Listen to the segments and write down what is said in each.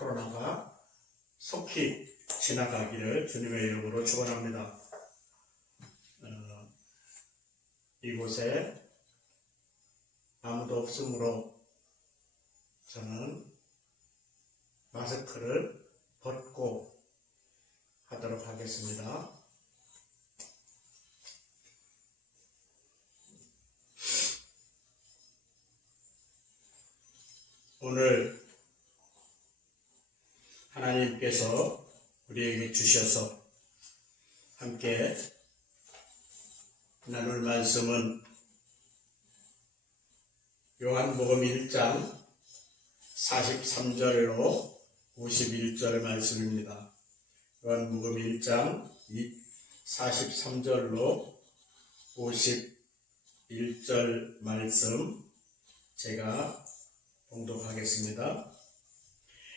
코로나가 속히 지나가기를 주님의 이름으로 축원합니다. 이곳에 아무도 없으므로 저는 마스크를 벗고 하도록 하겠습니다. 오늘 하나님께서 우리에게 주셔서 함께 나눌 말씀은 요한복음 1장 43절로 51절 말씀입니다. 요한복음 1장 43절로 51절 말씀 제가 봉독하겠습니다.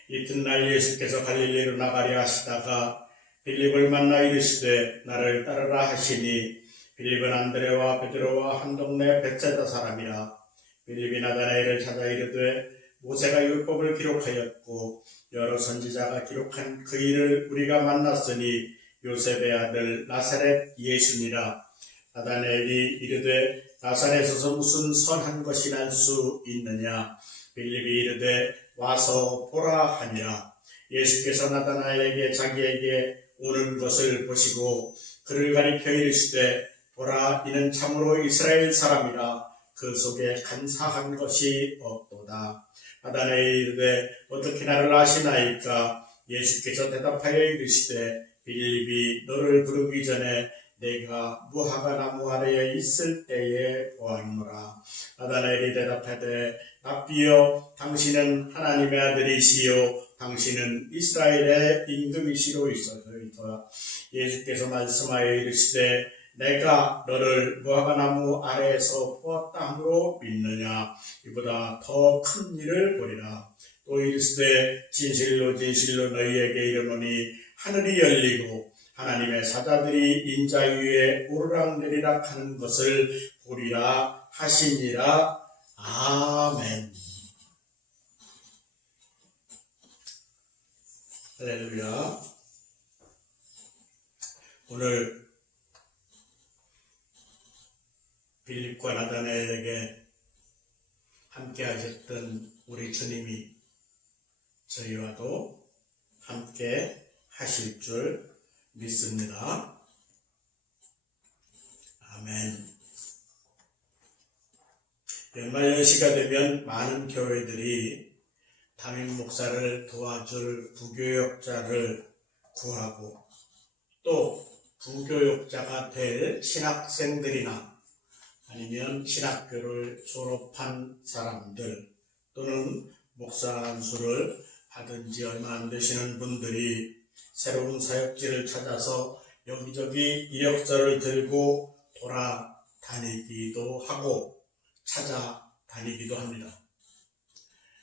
이튿날 예수께서 갈릴리로 나가려 하시다가 빌립을 만나 이르시되 나를 따르라 하시니 빌립은 안드레와 베드로와 한 동네 벳사다 사람이라. 빌립이 나다나엘을 찾아 이르되 모세가 율법을 기록하였고 여러 선지자가 기록한 그 일을 우리가 만났으니 요셉의 아들 나사렛 예수니라. 나다나엘이 이르되 나사렛에서 무슨 선한 것이 날 수 있느냐. 빌립이 이르되 와서 보라 하니라. 예수께서 나다나엘에게 자기에게 오는 것을 보시고 그를 가리켜 이르시되 보라, 이는 참으로 이스라엘 사람이라. 그 속에 간사한 것이 없도다. 나다나엘이 이르되 어떻게 나를 아시나이까. 예수께서 대답하여 이르시되 빌립이 너를 부르기 전에 내가 무화과 나무 아래에 있을 때에 보았노라. 나다나엘이 대답하되 랍비여, 당신은 하나님의 아들이시요 당신은 이스라엘의 임금이시로이소이다. 예수께서 말씀하여 이르시되 내가 너를 무화과 나무 아래에서 보았다 함으로 믿느냐. 이보다 더 큰 일을 보리라. 또 이르시되 진실로 진실로 너희에게 이르노니 하늘이 열리고 하나님의 사자들이 인자 위에 오르락내리락 하는 것을 보리라 하시니라. 아멘. 할렐루야. 오늘 빌립과 나다나엘에게 함께 하셨던 우리 주님이 저희와도 함께 하실 줄 믿습니다. 아멘. 연말 연시가 되면 많은 교회들이 담임 목사를 도와줄 부교역자를 구하고 또 부교역자가 될 신학생들이나 아니면 신학교를 졸업한 사람들 또는 목사 안수를 받은 지 얼마 안 되시는 분들이 새로운 사역지를 찾아서 여기저기 이력서를 들고 돌아다니기도 하고 찾아다니기도 합니다.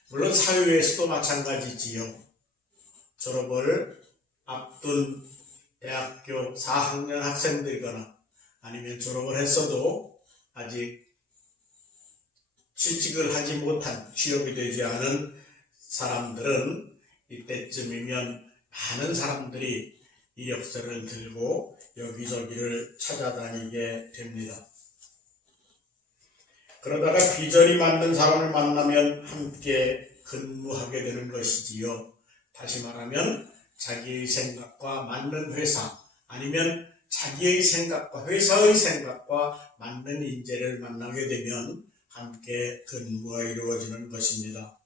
물론 사회에서도 마찬가지지요. 졸업을 앞둔 대학교 4학년 학생들이거나 아니면 졸업을 했어도 아직 취직을 하지 못한, 취업이 되지 않은 사람들은 이때쯤이면 많은 사람들이 이력서를 들고 여기저기를 찾아다니게 됩니다. 그러다가 비전이 맞는 사람을 만나면 함께 근무하게 되는 것이지요. 다시 말하면 자기의 생각과 맞는 회사 아니면 자기의 생각과 회사의 생각과 맞는 인재를 만나게 되면 함께 근무가 이루어지는 것입니다.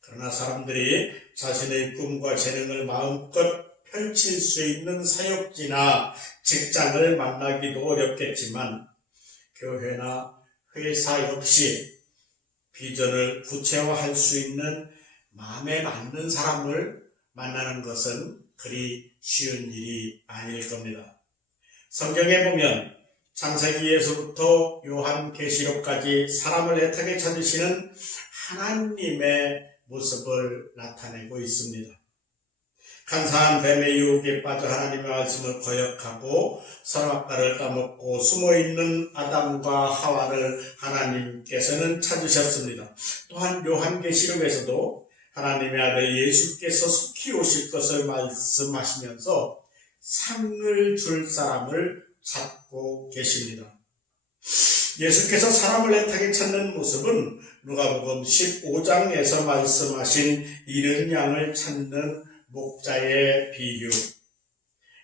그러나 사람들이 자신의 꿈과 재능을 마음껏 펼칠 수 있는 사역지나 직장을 만나기도 어렵겠지만 교회나 회사 역시 비전을 구체화할 수 있는 마음에 맞는 사람을 만나는 것은 그리 쉬운 일이 아닐 겁니다. 성경에 보면 창세기에서부터 요한계시록까지 사람을 애타게 찾으시는 하나님의 모습을 나타내고 있습니다. 간사한 뱀의 유혹에 빠져 하나님의 말씀을 거역하고 선악과를 따먹고 숨어있는 아담과 하와를 하나님께서는 찾으셨습니다. 또한 요한계시록에서도 하나님의 아들 예수께서 속히 오실 것을 말씀하시면서 상을 줄 사람을 찾고 계십니다. 예수께서 사람을 애타게 찾는 모습은 누가복음 15장에서 말씀하신 잃은 양을 찾는 목자의 비유,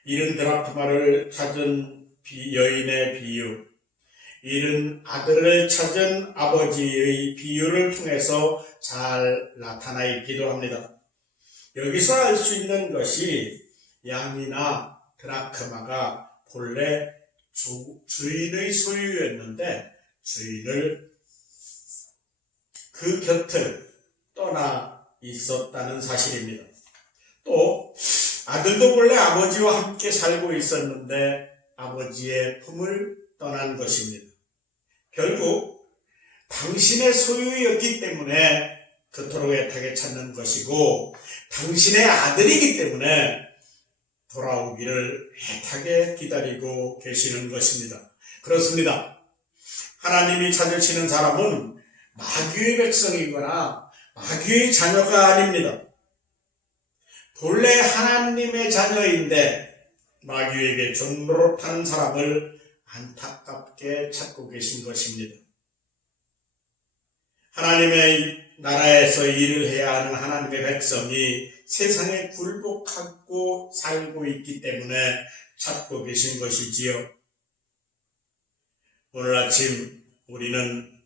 잃은 드라크마를 찾은 여인의 비유, 잃은 아들을 찾은 아버지의 비유를 통해서 잘 나타나 있기도 합니다. 여기서 알 수 있는 것이 양이나 드라크마가 본래 주인의 소유였는데 주인을 그 곁을 떠나 있었다는 사실입니다. 또 아들도 본래 아버지와 함께 살고 있었는데 아버지의 품을 떠난 것입니다. 결국 당신의 소유였기 때문에 그토록 애타게 찾는 것이고 당신의 아들이기 때문에 돌아오기를 애타게 기다리고 계시는 것입니다. 그렇습니다. 하나님이 찾으시는 사람은 마귀의 백성이거나 마귀의 자녀가 아닙니다. 본래 하나님의 자녀인데 마귀에게 종노릇하는 사람을 안타깝게 찾고 계신 것입니다. 하나님의 나라에서 일을 해야 하는 하나님의 백성이 세상에 굴복하고 살고 있기 때문에 찾고 계신 것이지요. 오늘 아침 우리는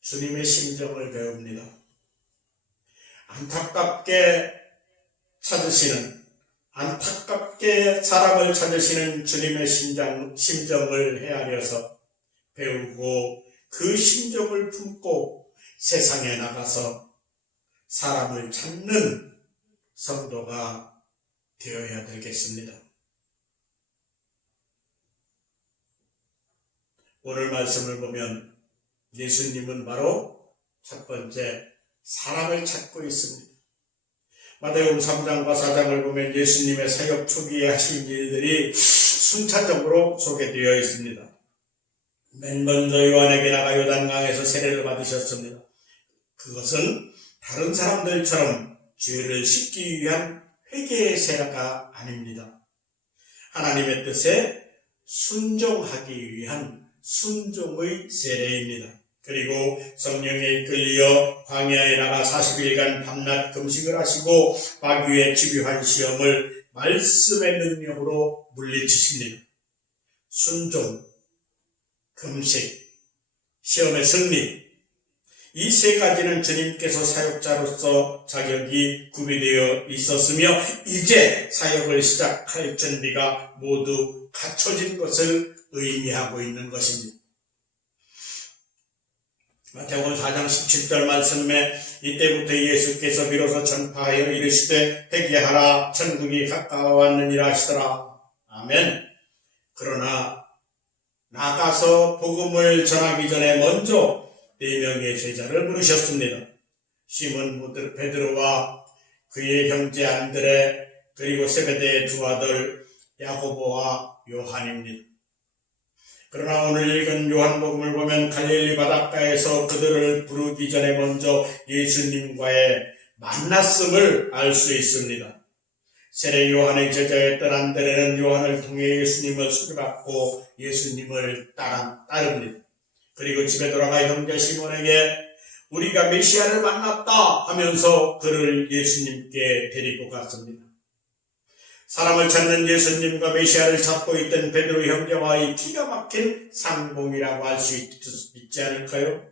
주님의 심정을 배웁니다. 안타깝게 사람을 찾으시는 주님의 심정을 헤아려서 배우고 그 심정을 품고 세상에 나가서 사람을 찾는 성도가 되어야 되겠습니다. 오늘 말씀을 보면 예수님은 바로 첫 번째 사람을 찾고 있습니다. 마태복음 3장과 4장을 보면 예수님의 사역 초기에 하신 일들이 순차적으로 소개되어 있습니다. 맨 먼저 요한에게 나가 요단강에서 세례를 받으셨습니다. 그것은 다른 사람들처럼 죄를 씻기 위한 회개의 세례가 아닙니다. 하나님의 뜻에 순종하기 위한 순종의 세례입니다. 그리고 성령에 이끌려 광야에 나가 40일간 밤낮 금식을 하시고 마귀의 집요한 시험을 말씀의 능력으로 물리치십니다. 순종, 금식, 시험의 승리, 이 세 가지는 주님께서 사역자로서 자격이 구비되어 있었으며 이제 사역을 시작할 준비가 모두 갖춰진 것을 의미하고 있는 것입니다. 마태복음 4장 17절 말씀에 이때부터 예수께서 비로소 전파하여 이르시되 회개하라 천국이 가까워왔느니라 하시더라. 아멘. 그러나 나가서 복음을 전하기 전에 먼저 4명의 제자를 부르셨습니다. 시몬 베드로와 그의 형제 안드레 그리고 세베대의 두 아들 야고보와 요한입니다. 그러나 오늘 읽은 요한복음을 보면 갈릴리 바닷가에서 그들을 부르기 전에 먼저 예수님과의 만났음을 알 수 있습니다. 세례 요한의 제자였던 안드레는 요한을 통해 예수님을 소개받고 예수님을 따릅니다. 그리고 집에 돌아가 형제 시몬에게 우리가 메시아를 만났다 하면서 그를 예수님께 데리고 갔습니다. 사람을 찾는 예수님과 메시아를 찾고 있던 베드로 형제와의 기가 막힌 상봉이라고 할 수 있지 않을까요?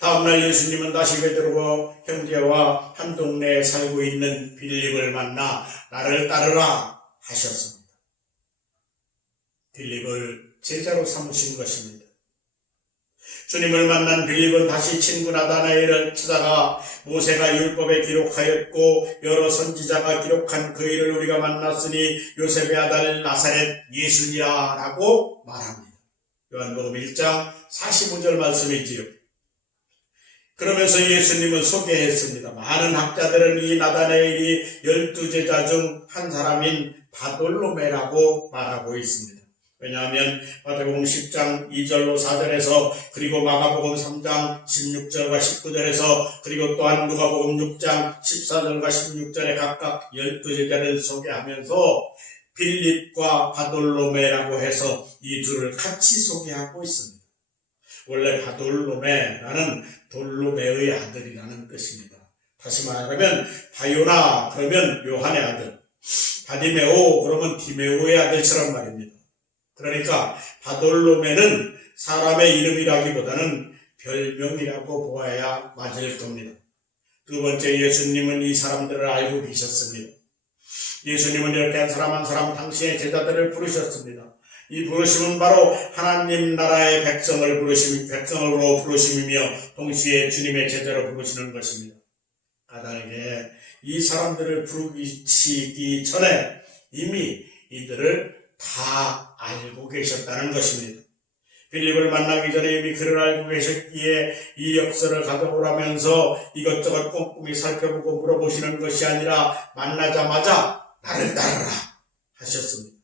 다음날 예수님은 다시 베드로 형제와 한 동네에 살고 있는 빌립을 만나 나를 따르라 하셨습니다. 빌립을 제자로 삼으신 것입니다. 주님을 만난 빌립은 다시 친구 나다나엘을 찾아가 모세가 율법에 기록하였고 여러 선지자가 기록한 그 일을 우리가 만났으니 요셉의 아들 나사렛 예수니라 라고 말합니다. 요한복음 1장 45절 말씀이지요. 그러면서 예수님은 소개했습니다. 많은 학자들은 이 나다나엘이 12제자 중 한 사람인 바돌로메라고 말하고 있습니다. 왜냐하면 마태복음 10장 2절로 4절에서 그리고 마가복음 3장 16절과 19절에서 그리고 또한 누가복음 6장 14절과 16절에 각각 12제자를 소개하면서 빌립과 바돌로메라고 해서 이 둘을 같이 소개하고 있습니다. 원래 바돌로메라는 돌로메의 아들이라는 뜻입니다. 다시 말하면 바요나 그러면 요한의 아들, 바디메오 그러면 디메오의 아들처럼 말입니다. 그러니까 바돌로메는 사람의 이름이라기보다는 별명이라고 보아야 맞을 겁니다. 두 번째, 예수님은 이 사람들을 알고 계셨습니다. 예수님은 이렇게 한 사람 한 사람 당신의 제자들을 부르셨습니다. 이 부르심은 바로 하나님 나라의 백성으로 부르심이며 동시에 주님의 제자로 부르시는 것입니다. 까닭에 이 사람들을 부르시기 전에 이미 이들을 다 알고 계셨다는 것입니다. 빌립을 만나기 전에 이미 그를 알고 계셨기에 이 역사를 가져오라면서 이것저것 꼼꼼히 살펴보고 물어보시는 것이 아니라 만나자마자 나를 따르라 하셨습니다.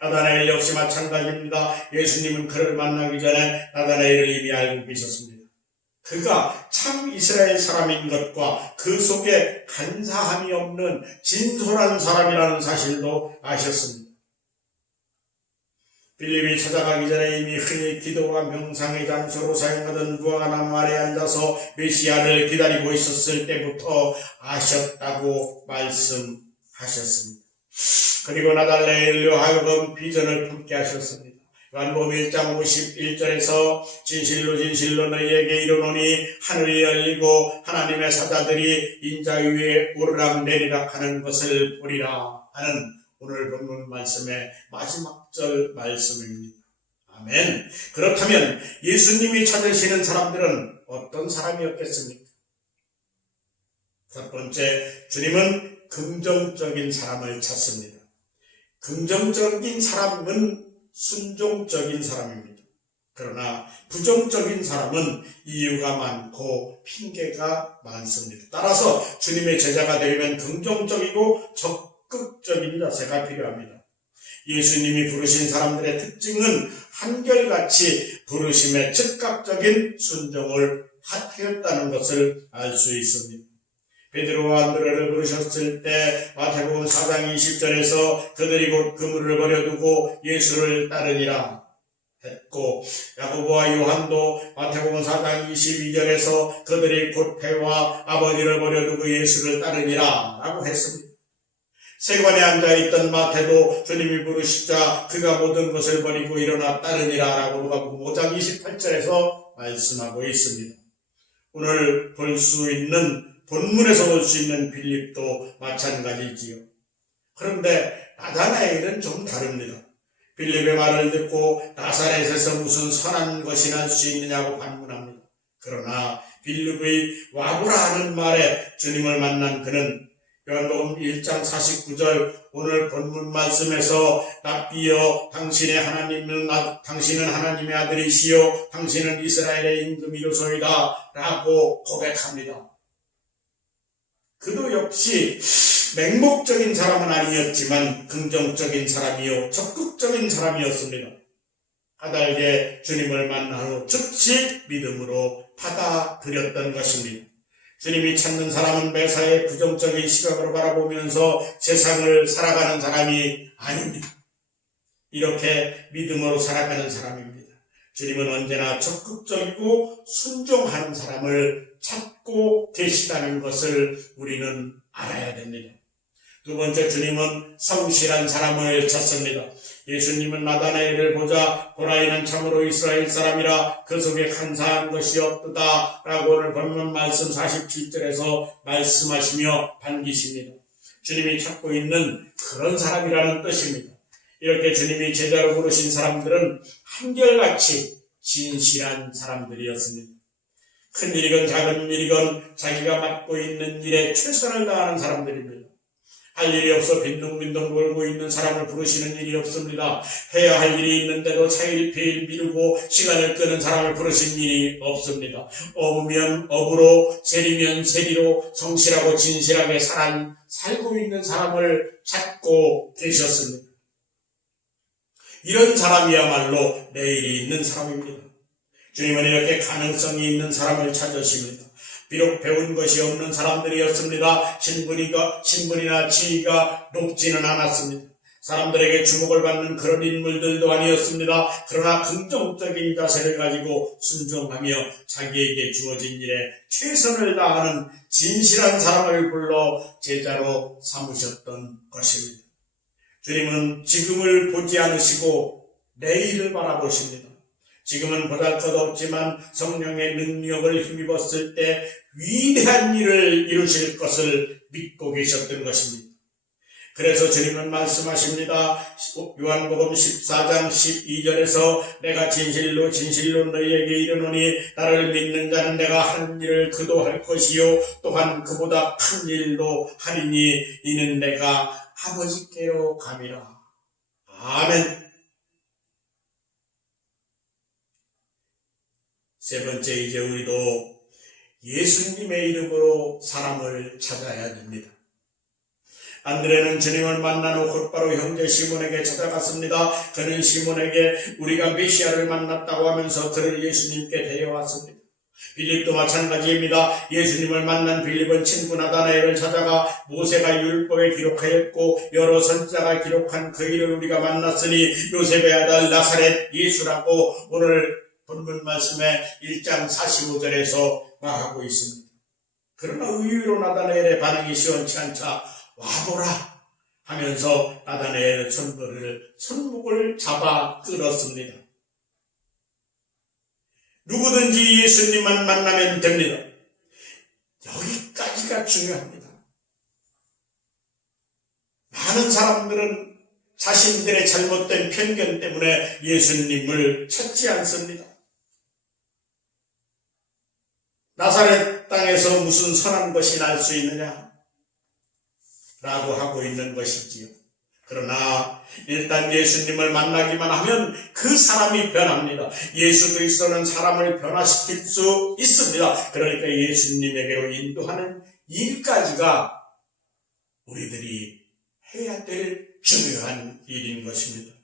나다나엘 역시 마찬가지입니다. 예수님은 그를 만나기 전에 나다나엘을 이미 알고 계셨습니다. 그가 참 이스라엘 사람인 것과 그 속에 간사함이 없는 진솔한 사람이라는 사실도 아셨습니다. 빌립이 찾아가기 전에 이미 흔히 기도와 명상의 장소로 사용하던 무화과나무 아래 앉아서 메시아를 기다리고 있었을 때부터 아셨다고 말씀하셨습니다. 그리고 나달레엘로 하여금 비전을 품게 하셨습니다. 요한복음 1장 51절에서 진실로 진실로 너희에게 이르노니 하늘이 열리고 하나님의 사자들이 인자 위에 오르락 내리락 하는 것을 보리라 하는 오늘 본문 말씀의 마지막 절 말씀입니다. 아멘. 그렇다면 예수님이 찾으시는 사람들은 어떤 사람이었겠습니까? 첫 번째, 주님은 긍정적인 사람을 찾습니다. 긍정적인 사람은 순종적인 사람입니다. 그러나 부정적인 사람은 이유가 많고 핑계가 많습니다. 따라서 주님의 제자가 되려면 긍정적이고 적극적인 자세가 필요합니다. 예수님이 부르신 사람들의 특징은 한결같이 부르심에 즉각적인 순종을 하였다는 것을 알 수 있습니다. 베드로와 안드레를 부르셨을 때 마태복음 4장 20절에서 그들이 곧 그물을 버려두고 예수를 따르니라 했고, 야고보와 요한도 마태복음 4장 22절에서 그들이 곧 배와 아버지를 버려두고 예수를 따르니라 라고 했습니다. 세관에 앉아있던 마태도 주님이 부르시자 그가 모든 것을 버리고 일어나 따르니라 라고 누가복음 5장 28절에서 말씀하고 있습니다. 오늘 볼 수 있는 본문에서 볼 수 있는 빌립도 마찬가지지요. 그런데 나다나엘은 좀 다릅니다. 빌립의 말을 듣고 나사렛에서 무슨 선한 것이 날 수 있느냐고 반문합니다. 그러나 빌립의 와보라 하는 말에 주님을 만난 그는 요한복음 1장 49절 오늘 본문 말씀에서 랍비여 당신은 하나님의 아들이시요 당신은 이스라엘의 임금이로소이다 라고 고백합니다. 그도 역시 맹목적인 사람은 아니었지만 긍정적인 사람이요 적극적인 사람이었습니다. 까닭에 주님을 만난 후 즉시 믿음으로 받아들였던 것입니다. 주님이 찾는 사람은 매사에 부정적인 시각으로 바라보면서 세상을 살아가는 사람이 아닙니다. 이렇게 믿음으로 살아가는 사람입니다. 주님은 언제나 적극적이고 순종하는 사람을 찾고 계시다는 것을 우리는 알아야 됩니다. 두 번째, 주님은 성실한 사람을 찾습니다. 예수님은 나다나엘을 보자 보라 이는 참으로 이스라엘 사람이라 그 속에 간사한 것이 없도다 라고 오늘 본문 말씀 47절에서 말씀하시며 반기십니다. 주님이 찾고 있는 그런 사람이라는 뜻입니다. 이렇게 주님이 제자로 부르신 사람들은 한결같이 진실한 사람들이었습니다. 큰 일이건 작은 일이건 자기가 맡고 있는 일에 최선을 다하는 사람들입니다. 할 일이 없어 빈둥빈둥 놀고 있는 사람을 부르시는 일이 없습니다. 해야 할 일이 있는데도 차일피일 미루고 시간을 끄는 사람을 부르신 일이 없습니다. 업으면 업으로, 세리면 세리로 성실하고 진실하게 살고 있는 사람을 찾고 계셨습니다. 이런 사람이야말로 내일이 있는 사람입니다. 주님은 이렇게 가능성이 있는 사람을 찾으십니다. 비록 배운 것이 없는 사람들이었습니다. 신분이나 지위가 높지는 않았습니다. 사람들에게 주목을 받는 그런 인물들도 아니었습니다. 그러나 긍정적인 자세를 가지고 순종하며 자기에게 주어진 일에 최선을 다하는 진실한 사람을 불러 제자로 삼으셨던 것입니다. 주님은 지금을 보지 않으시고 내일을 바라보십니다. 지금은 보잘것없지만 성령의 능력을 힘입었을 때 위대한 일을 이루실 것을 믿고 계셨던 것입니다. 그래서 주님은 말씀하십니다. 요한복음 14장 12절에서 내가 진실로 너희에게 이르노니 나를 믿는 자는 내가 하는 일을 그도 할 것이요 또한 그보다 큰 일도 하리니 이는 내가 아버지께로 감이라. 아멘. 세 번째, 이제 우리도 예수님의 이름으로 사람을 찾아야 됩니다. 안드레는 주님을 만난 후 곧바로 형제 시몬에게 찾아갔습니다. 그는 시몬에게 우리가 메시아를 만났다고 하면서 그를 예수님께 데려왔습니다. 빌립도 마찬가지입니다. 예수님을 만난 빌립은 친구 나다나엘을 찾아가 모세가 율법에 기록하였고 여러 선지자가 기록한 그 일을 우리가 만났으니 요셉의 아들 나사렛 예수라고 오늘 본문 말씀에 1장 45절에서 말하고 있습니다. 그러나 의외로 나다나엘의 반응이 시원치 않자 와보라 하면서 나다나엘의 손목을 잡아 끌었습니다. 누구든지 예수님만 만나면 됩니다. 여기까지가 중요합니다. 많은 사람들은 자신들의 잘못된 편견 때문에 예수님을 찾지 않습니다. 나사렛 땅에서 무슨 선한 것이 날 수 있느냐? 라고 하고 있는 것이지요. 그러나 일단 예수님을 만나기만 하면 그 사람이 변합니다. 예수 그리스도는 사람을 변화시킬 수 있습니다. 그러니까 예수님에게로 인도하는 일까지가 우리들이 해야 될 중요한 일인 것입니다.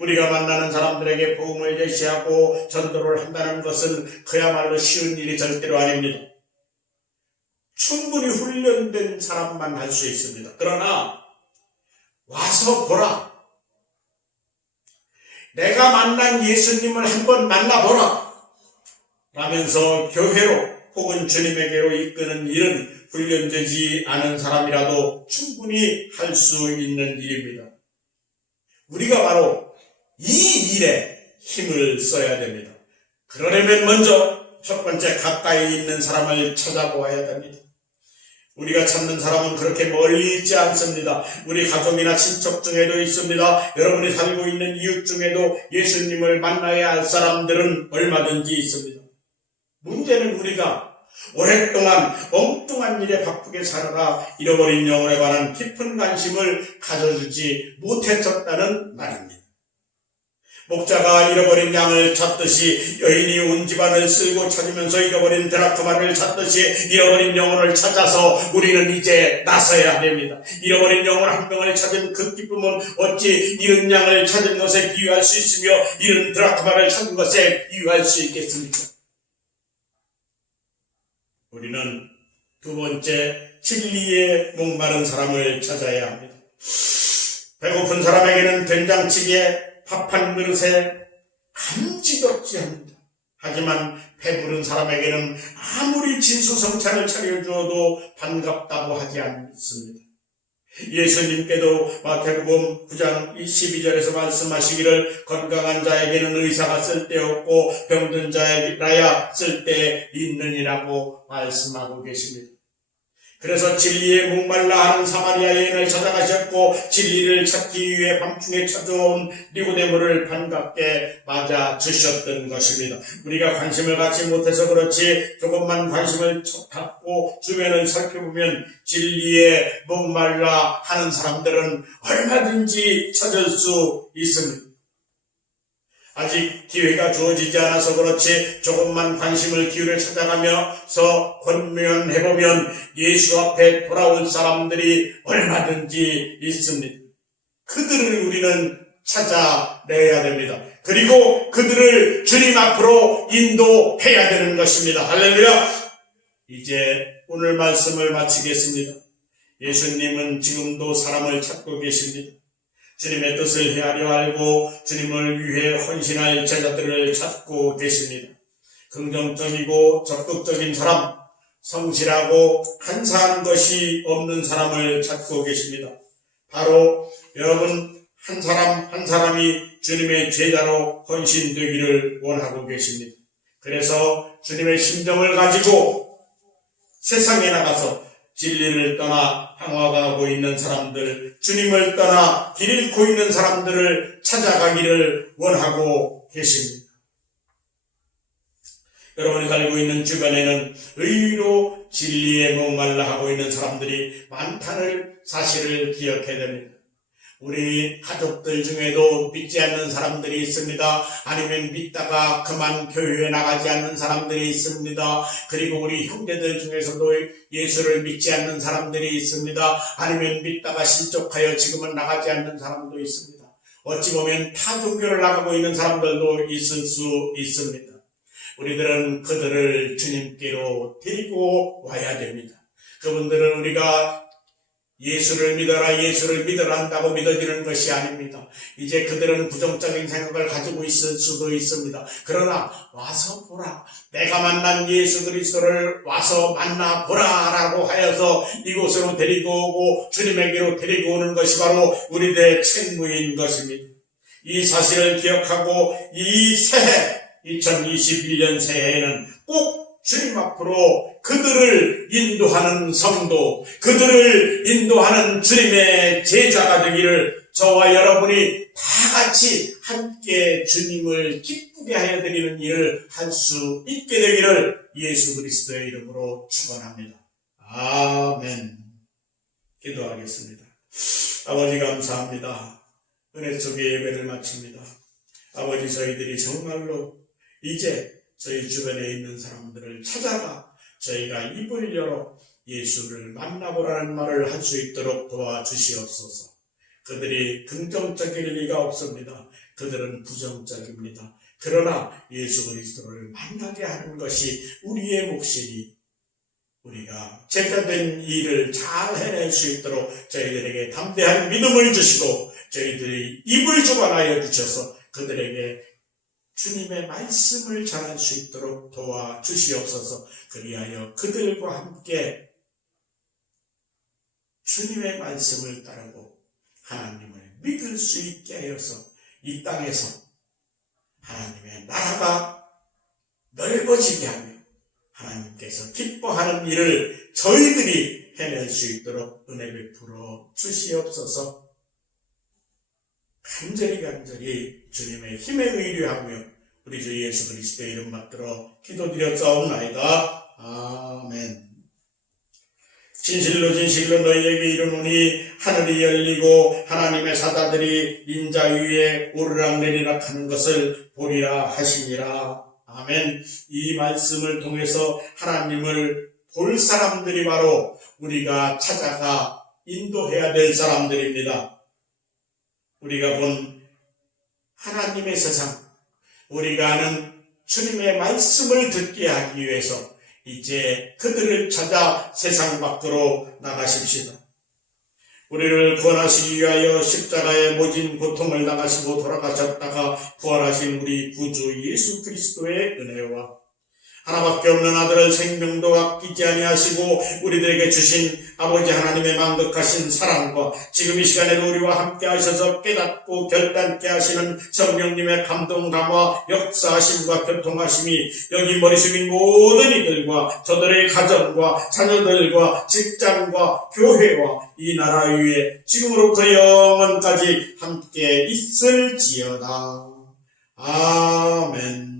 우리가 만나는 사람들에게 복음을 제시하고 전도를 한다는 것은 그야말로 쉬운 일이 절대로 아닙니다. 충분히 훈련된 사람만 할 수 있습니다. 그러나 와서 보라. 내가 만난 예수님을 한번 만나보라. 라면서 교회로 혹은 주님에게로 이끄는 일은 훈련되지 않은 사람이라도 충분히 할 수 있는 일입니다. 우리가 바로 이 일에 힘을 써야 됩니다. 그러려면 먼저 첫 번째 가까이 있는 사람을 찾아보아야 됩니다. 우리가 찾는 사람은 그렇게 멀리 있지 않습니다. 우리 가족이나 친척 중에도 있습니다. 여러분이 살고 있는 이웃 중에도 예수님을 만나야 할 사람들은 얼마든지 있습니다. 문제는 우리가 오랫동안 엉뚱한 일에 바쁘게 살아가 잃어버린 영혼에 관한 깊은 관심을 가져주지 못했었다는 말입니다. 목자가 잃어버린 양을 찾듯이 여인이 온 집안을 쓸고 찾으면서 잃어버린 드라크마를 찾듯이 잃어버린 영혼을 찾아서 우리는 이제 나서야 됩니다. 잃어버린 영혼 한 명을 찾은 그 기쁨은 어찌 잃은 양을 찾은 것에 비유할 수 있으며 잃은 드라크마를 찾은 것에 비유할 수 있겠습니까? 우리는 두 번째, 진리에 목마른 사람을 찾아야 합니다. 배고픈 사람에게는 된장찌개에 밥 한 그릇에 감지덕지 합니다. 하지만 배부른 사람에게는 아무리 진수성찬을 차려주어도 반갑다고 하지 않습니다. 예수님께도 마태복음 9장 12절에서 말씀하시기를 건강한 자에게는 의사가 쓸데없고 병든 자에게라야 쓸데있느니라고 말씀하고 계십니다. 그래서 진리에 목말라 하는 사마리아 여인을 찾아가셨고 진리를 찾기 위해 밤중에 찾아온 니고데모를 반갑게 맞아주셨던 것입니다. 우리가 관심을 갖지 못해서 그렇지 조금만 관심을 갖고 주변을 살펴보면 진리에 목말라 하는 사람들은 얼마든지 찾을 수 있습니다. 아직 기회가 주어지지 않아서 그렇지 조금만 관심을 기울여 찾아가면서 권면해보면 예수 앞에 돌아올 사람들이 얼마든지 있습니다. 그들을 우리는 찾아내야 됩니다. 그리고 그들을 주님 앞으로 인도해야 되는 것입니다. 할렐루야! 이제 오늘 말씀을 마치겠습니다. 예수님은 지금도 사람을 찾고 계십니다. 주님의 뜻을 헤아려 알고 주님을 위해 헌신할 제자들을 찾고 계십니다. 긍정적이고 적극적인 사람, 성실하고 한사한 것이 없는 사람을 찾고 계십니다. 바로 여러분 한 사람 한 사람이 주님의 제자로 헌신되기를 원하고 계십니다. 그래서 주님의 심정을 가지고 세상에 나가서 진리를 떠나 방황하고 있는 사람들, 주님을 떠나 길 잃고 있는 사람들을 찾아가기를 원하고 계십니다. 여러분이 살고 있는 주변에는 의로 진리에 목말라 하고 있는 사람들이 많다는 사실을 기억해야 됩니다. 우리 가족들 중에도 믿지 않는 사람들이 있습니다. 아니면 믿다가 그만 교회에 나가지 않는 사람들이 있습니다. 그리고 우리 형제들 중에서도 예수를 믿지 않는 사람들이 있습니다. 아니면 믿다가 실족하여 지금은 나가지 않는 사람도 있습니다. 어찌 보면 타 종교를 나가고 있는 사람들도 있을 수 있습니다. 우리들은 그들을 주님께로 데리고 와야 됩니다. 그분들은 우리가 예수를 믿어라 한다고 믿어지는 것이 아닙니다. 이제 그들은 부정적인 생각을 가지고 있을 수도 있습니다. 그러나 와서 보라. 내가 만난 예수 그리스도를 와서 만나보라 라고 하여서 이곳으로 데리고 오고 주님에게로 데리고 오는 것이 바로 우리들의 책무인 것입니다. 이 사실을 기억하고 이 새해 2021년 새해에는 꼭 주님 앞으로 그들을 인도하는 성도, 그들을 인도하는 주님의 제자가 되기를 저와 여러분이 다 같이 함께 주님을 기쁘게 하여 드리는 일을 할 수 있게 되기를 예수 그리스도의 이름으로 축원합니다. 아멘. 기도하겠습니다. 아버지 감사합니다. 은혜 속의 예배를 마칩니다. 아버지 저희들이 정말로 이제 저희 주변에 있는 사람들을 찾아가 저희가 입을 열어 예수를 만나보라는 말을 할 수 있도록 도와주시옵소서. 그들이 긍정적일 리가 없습니다. 그들은 부정적입니다. 그러나 예수 그리스도를 만나게 하는 것이 우리의 몫이니 우리가 제자된 일을 잘 해낼 수 있도록 저희들에게 담대한 믿음을 주시고 저희들이 입을 주관하여 주셔서 그들에게 주님의 말씀을 전할 수 있도록 도와주시옵소서. 그리하여 그들과 함께 주님의 말씀을 따르고 하나님을 믿을 수 있게 하여서 이 땅에서 하나님의 나라가 넓어지게 하며 하나님께서 기뻐하는 일을 저희들이 해낼 수 있도록 은혜 베풀어 주시옵소서. 간절히 주님의 힘에 의뢰하며 우리 주 예수 그리스도의 이름 받들어 기도드렸사옵나이다. 아멘. 진실로 너희에게 이르노니 하늘이 열리고 하나님의 사자들이 인자 위에 오르락내리락 하는 것을 보리라 하시니라. 아멘. 이 말씀을 통해서 하나님을 볼 사람들이 바로 우리가 찾아가 인도해야 될 사람들입니다. 우리가 본 하나님의 세상, 우리가 아는 주님의 말씀을 듣게 하기 위해서 이제 그들을 찾아 세상 밖으로 나가십시다. 우리를 구원하시기 위하여 십자가의 모진 고통을 당하시고 돌아가셨다가 부활하신 우리 구주 예수 그리스도의 은혜와 하나밖에 없는 아들을 생명도 아끼지 아니하시고 우리들에게 주신 아버지 하나님의 만극하신 사랑과 지금 이 시간에도 우리와 함께 하셔서 깨닫고 결단케 하시는 성령님의 감동 감화 역사하심과 교통하심이 여기 머리 숙인 모든 이들과 저들의 가정과 자녀들과 직장과 교회와 이 나라 위에 지금으로부터 영원까지 함께 있을지어다. 아멘.